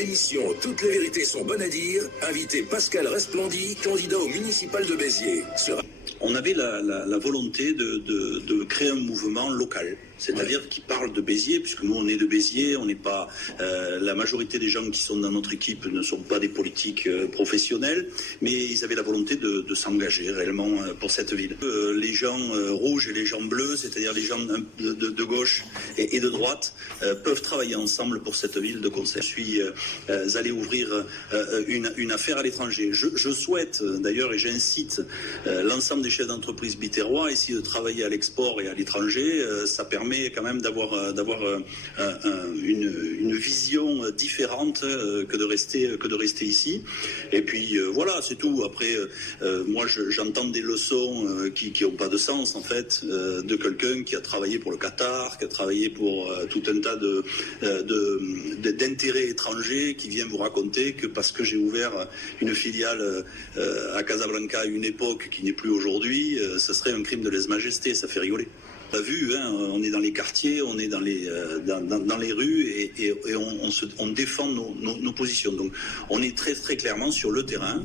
émission Toutes les vérités sont bonnes à dire, invité Pascal Resplandy, candidat au municipal de Béziers. On avait la volonté de créer un mouvement local, c'est-à-dire qui parle de Béziers, puisque nous on est de Béziers, on n'est pas la majorité des gens qui sont dans notre équipe ne sont pas des politiques professionnels, mais ils avaient la volonté de s'engager réellement pour cette ville. Les gens rouges et les gens bleus, c'est-à-dire les gens de gauche et de droite, peuvent travailler ensemble pour cette ville de concert. Je suis allé ouvrir une affaire à l'étranger. Je souhaite d'ailleurs, et j'incite l'ensemble des chefs d'entreprise biterrois à essayer de travailler à l'export et à l'étranger. Ça permet quand même d'avoir une vision différente que de rester ici. Et puis voilà, c'est tout. Après, moi j'entends des leçons qui n'ont pas de sens en fait, de quelqu'un qui a travaillé pour le Qatar, qui a travaillé pour tout un tas d'intérêts étrangers, qui vient vous raconter que parce que j'ai ouvert une filiale à Casablanca à une époque qui n'est plus aujourd'hui, ce serait un crime de lèse-majesté. Ça fait rigoler. On a vu, on est dans les quartiers, on est dans les rues et on défend nos positions. Donc on est très très clairement sur le terrain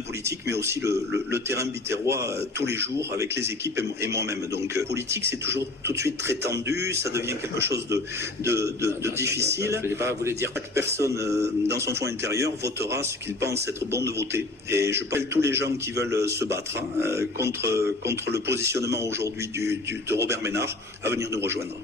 politique, mais aussi le terrain biterrois tous les jours avec les équipes et moi-même. Donc politique, c'est toujours tout de suite très tendu, ça devient quelque chose de difficile. Je ne vais pas vous le dire. Chaque personne dans son fond intérieur votera ce qu'il pense être bon de voter. Et je appelle tous les gens qui veulent se battre contre le positionnement aujourd'hui de Robert Ménard à venir nous rejoindre.